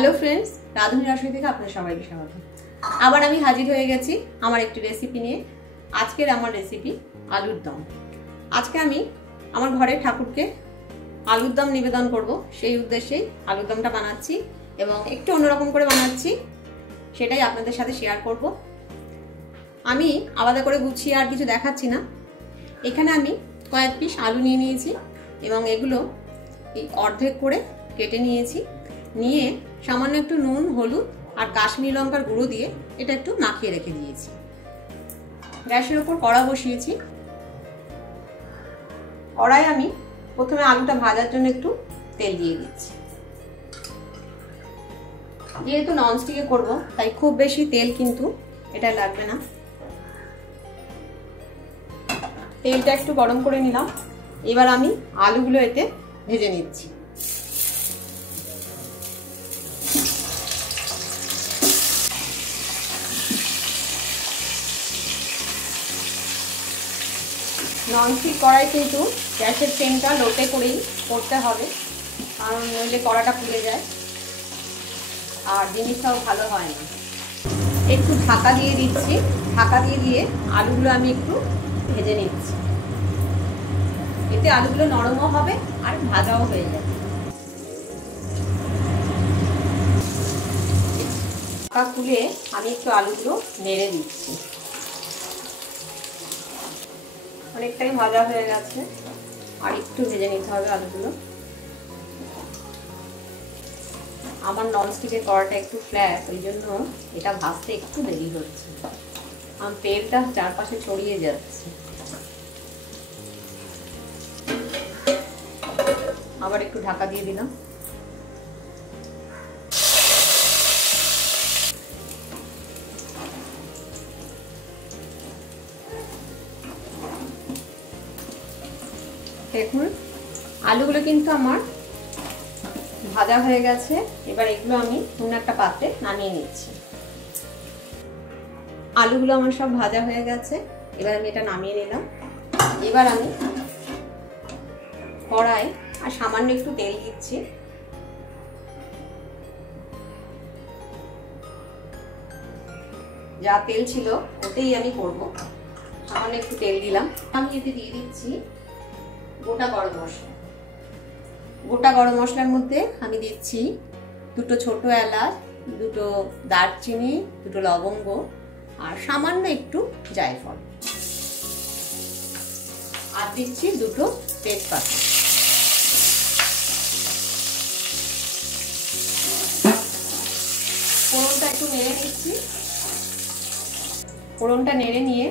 Hello friends, রাধুনী রসই থেকে আপনাদের সবাইকে স্বাগত। আবার আমি হাজির হয়ে গেছি আমার একটি রেসিপি নিয়ে। আজকের আমার রেসিপি আলুর দম। আজকে আমি আমার ঘরের ঠাকুরকে আলুর দম নিবেদন করব, সেই উদ্দেশ্যেই আলুর দমটা বানাচ্ছি এবং একটু অন্যরকম করে বানাচ্ছি, সেটাই আপনাদের সাথে শেয়ার করব। আমি আলাদা করে গুছিয়ে আর কিছু দেখাচ্ছি না। এখানে আমি কয়েক পিস আলু নিয়ে নিয়েছি এবং এগুলো এই অর্ধেক করে কেটে নিয়েছি। নিয়ে সামান্য একটু নুন, হলুদ আর কাশ্মীরি লঙ্কার গুঁড়ো দিয়ে এটা একটু মাখিয়ে রেখে দিয়েছি। গ্যাসের উপর কড়া বসিয়েছি। কড়াই আমি প্রথমে আলুটা ভাজার জন্য একটু তেল দিয়ে দিচ্ছি। যেহেতু ননস্টিকে করব তাই খুব বেশি তেল কিন্তু এটা লাগবে না। তেলটা একটু গরম করে নিলাম। এবার আমি আলুগুলো এতে ভেজে নিচ্ছি। ননস্টিক কড়াই কিন্তু গ্যাসের ফ্লেমটা লোতে করেই করতে হবে, কারণ নইলে কড়াটা পুড়ে যায় আর জিনিসটাও ভালো হয় না। একটু ঢাকা দিয়ে দিচ্ছি। ঢাকা দিয়ে আলুগুলো আমি একটু ভেজে নিচ্ছি। এতে আলুগুলো নরমও হবে আর ভাজাও হয়ে যাবে। ঢাকা খুলে আমি একটু আলুগুলো নেড়ে দিচ্ছি। অনেকটাই ভাজা হয়ে গেছে, আর একটু ভেজে নিতে হবে আলুগুলো। আমার ননস্টিকের কড়াটা একটু ফ্ল্যাট, ওই জন্য এটা ভাজতে একটু দেরি হচ্ছে। আমার তেলটা চারপাশে ছড়িয়ে যাচ্ছে। আবার একটু ঢাকা দিয়ে দিলাম। দেখুন আলুগুলো কিন্তু আমার ভাজা হয়ে গেছে। এবার এগুলো আমি অন্য একটা পাত্রে নামিয়ে নিচ্ছি। আলুগুলো আমার সব ভাজা হয়ে গেছে। এবার আমি এটা নামিয়ে নিলাম। এবার আমি কড়াই আর সামান্য একটু তেল দিচ্ছি। যা তেল ছিল ওতেই আমি করব। সামান্য একটু তেল দিলাম। আমি এতে দিয়ে দিচ্ছি গোটা গরম মশলা। গোটা গরম মশলার মধ্যে আমি দিচ্ছি দুটো ছোট এলাচ, দুটো দারচিনি, দুটো লবঙ্গ আর সামান্য একটু জায়ফল, আর দিচ্ছি দুটো তেজপাতা। ফোড়নটা একটু নেড়ে নিচ্ছি। ফোড়নটা নেড়ে নিয়ে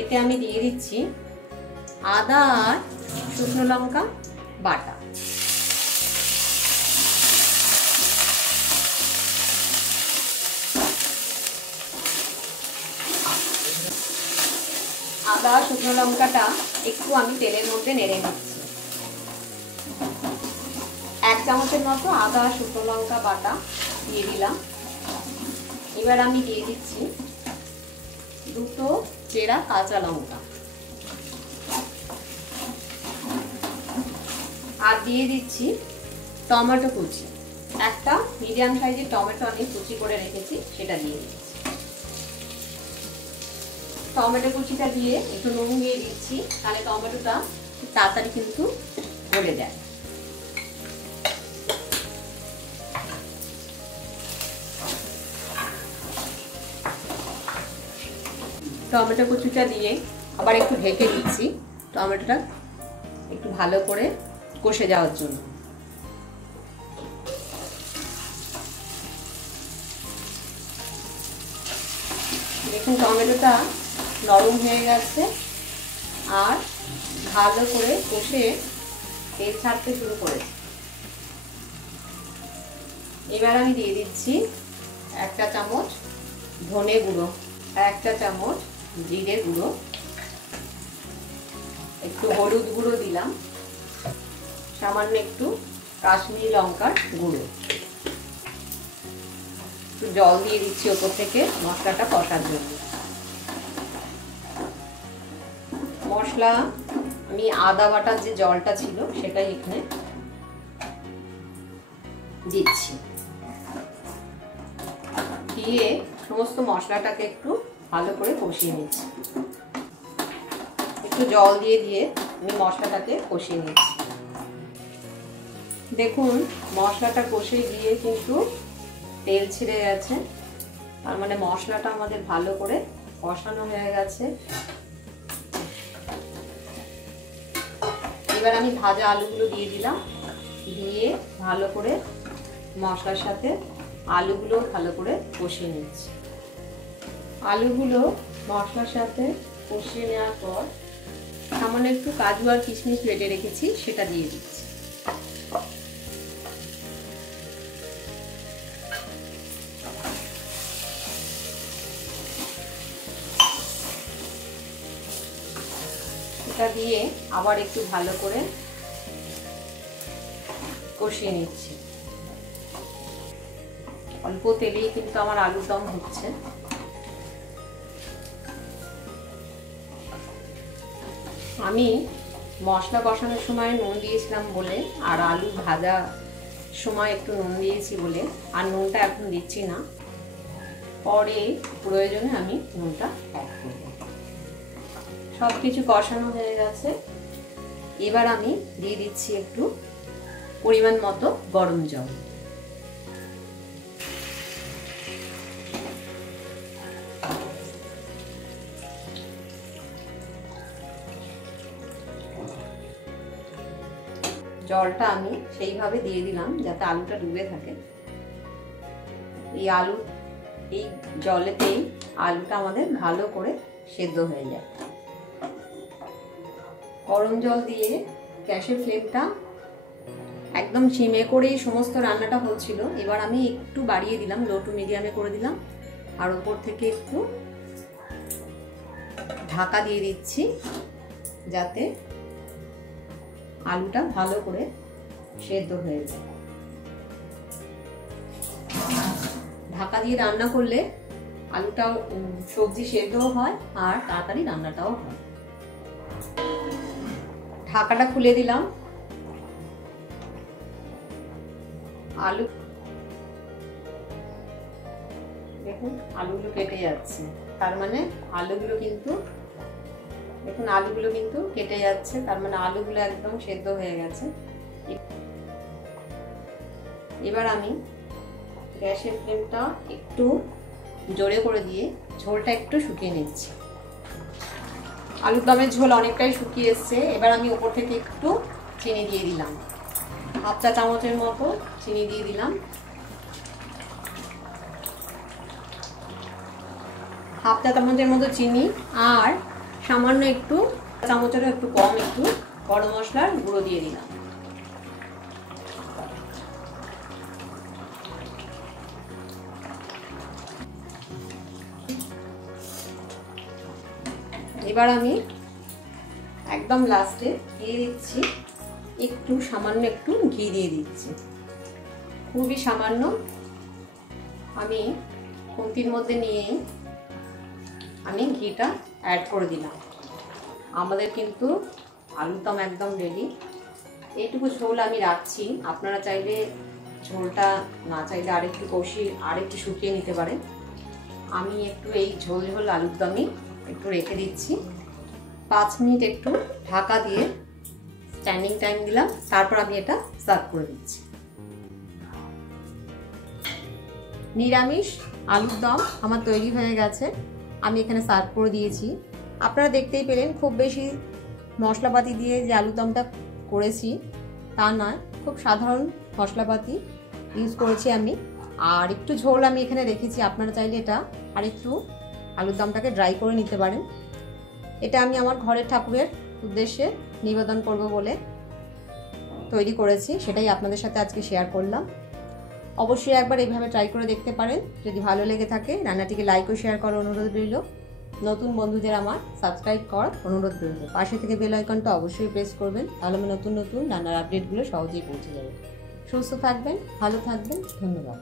এতে আমি দিয়ে দিচ্ছি আদা আর শুকনো লঙ্কা বাটা। আদা শুকনো লঙ্কাটা একটু আমি তেলের মধ্যে নেড়ে নিচ্ছি। 1 চামচের মতো আদা শুকনো লঙ্কা বাটা দিয়ে দিলাম। এবার আমি দিয়ে দিচ্ছি দুটো চেরা কাঁচা লঙ্কা, আর দিয়ে দিচ্ছি টমেটো কুচি। একটা মিডিয়াম সাইজের টমেটো আমি কুচি করে রেখেছি, সেটা দিয়ে দিচ্ছি। টমেটো কুচিটা দিয়ে একটু নুন দিয়ে দিচ্ছি, তাহলে টমেটোটা তাড়াতাড়ি কিন্তু গলে যায়। টমেটো কুচিটা দিয়ে আবার একটু ঢেকে দিচ্ছি টমেটোটা একটু ভালো করে কষে যাওয়ার জন্য। দেখুন টমেটোটা নরম হয়ে গেছে আর ভালো করে কষে তেল ছাড়তে শুরু করেছে। এবার আমি দিয়ে দিচ্ছি 1 চা চামচ ধনে গুঁড়ো, 1 চা চামচ জিরে গুঁড়ো, একটু হলুদ গুঁড়ো দিলাম, সামান্য একটু কাশ্মীরি লঙ্কার গুঁড়ো, একটু জল দিয়ে দিচ্ছি ওপর থেকে মশলাটা কষার জন্য। মশলা আমি আদা বাটার যে জলটা ছিল সেটাই এখানে দিচ্ছি। দিয়ে সমস্ত মশলাটাকে একটু ভালো করে কষিয়ে নিচ্ছি। একটু জল দিয়ে আমি মশলাটাকে কষিয়ে নিচ্ছি। দেখুন মশলাটা কষে গিয়ে কিন্তু তেল ছেড়ে গেছে, তার মানে মশলাটা আমাদের ভালো করে কষানো হয়ে গেছে। এবার আমি ভাজা আলুগুলো দিয়ে দিলাম, দিয়ে ভালো করে মশলার সাথে আলুগুলো ভালো করে কষিয়ে নিচ্ছি। আলুগুলো মশলার সাথে কষিয়ে নেওয়ার পর সামান্য একটু কাজু আর কিশমিশ বেটে রেখেছি সেটা দিয়ে দিচ্ছি। এটা দিয়ে আবার একটু ভালো করে কষিয়ে নিচ্ছি। অল্প তেলেই কিন্তু আমার আলুর দম হচ্ছে। আমি মশলা কষানোর সময় নুন দিয়েছিলাম বলে আর আলু ভাজা সময় একটু নুন দিয়েছি বলে আর নুনটা এখন দিচ্ছি না, পরে প্রয়োজনে আমি নুনটা অ্যাড করব। সব কিছু কষানো হয়ে গেছে, এবার আমি দিয়ে দিচ্ছি একটু পরিমাণ মতো গরম জল। জলটা আমি সেইভাবে দিয়ে দিলাম যাতে আলুটা ডুবে থাকে। এই জলেতেই আলুটা আমাদের ভালো করে সেদ্ধ হয়ে যায়। গরম জল দিয়ে গ্যাসের ফ্লেমটা একদম সিমে করেই সমস্ত রান্নাটা হচ্ছিল। এবার আমি একটু বাড়িয়ে দিলাম, লো টু মিডিয়ামে করে দিলাম, আর উপর থেকে একটু ঢাকা দিয়ে দিচ্ছি যাতে আলুটা ভালো করে সেদ্ধ হয়ে যায়। ঢাকা দিয়ে রান্না করলে আলুটাও সবজি সেদ্ধও হয় আর তাড়াতাড়ি রান্নাটাও হয়। ঢাকাটা খুলে দিলাম। আলু দেখুন আলুগুলো কেটে যাচ্ছে, তার মানে আলুগুলো কিন্তু দেখুন আলুগুলো কিন্তু কেটে যাচ্ছে, তার মানে আলুগুলো একদম সেদ্ধ হয়ে গেছে। এবার আমি গ্যাসের ফ্লেমটা একটু জোরে করে দিয়ে ঝোলটা একটু শুকিয়ে নিচ্ছি। আলুর দমের ঝোল অনেকটাই শুকিয়ে এসছে। এবার আমি উপর থেকে একটু চিনি দিয়ে দিলাম, হাফ চা চামচের মতো চিনি দিয়ে দিলাম। হাফ চা চামচের মতো চিনি আর সামান্য একটু চামচেরও একটু কম একটু গরম মশলার গুঁড়ো দিয়ে দিলাম। এবার আমি একদম লাস্টে দিয়ে দিচ্ছি একটু সামান্য একটু ঘি দিয়ে দিচ্ছি, খুবই সামান্য। আমি খুন্তির মধ্যে নিয়ে আমি ঘিটা অ্যাড করে দিলাম। আমাদের কিন্তু আলুর দম একদম রেডি। এইটুকু ঝোল আমি রাখছি, আপনারা চাইলে ঝোলটা না চাইলে আরেকটু শুকিয়ে নিতে পারেন। আমি একটু এই ঝোল ঝোল আলুর দমই একটু রেখে দিচ্ছি। 5 মিনিট একটু ঢাকা দিয়ে স্ট্যান্ডিং টাইম দিলাম, তারপর আমি এটা সার্ভ করে দিচ্ছি। নিরামিষ আলুর দম আমার তৈরি হয়ে গেছে, আমি এখানে সার্ভ করে দিয়েছি। আপনারা দেখতেই পেলেন খুব বেশি মশলাপাতি দিয়ে যে আলুর দমটা করেছি তা নয়, খুব সাধারণ মশলাপাতি ইউজ করেছি আমি। আর একটু ঝোল আমি এখানে রেখেছি, আপনারা চাইলে এটা আর একটু আলুর দমটাকে ড্রাই করে নিতে পারেন। এটা আমি আমার ঘরের ঠাকুরের উদ্দেশ্যে নিবেদন করব বলে তৈরি করেছি, সেটাই আপনাদের সাথে আজকে শেয়ার করলাম। অবশ্যই একবার এইভাবে ট্রাই করে দেখতে পারেন। যদি ভালো লেগে থাকে রান্নাটিকে লাইক ও শেয়ার করার অনুরোধ রইল। নতুন বন্ধুদের আমার সাবস্ক্রাইব করার অনুরোধ রইল। পাশে থেকে বেল আইকনটা অবশ্যই প্রেস করবেন, তাহলে আমি নতুন নতুন রান্নার আপডেটগুলো সহজেই পৌঁছে যাবে। সুস্থ থাকবেন, ভালো থাকবেন, ধন্যবাদ।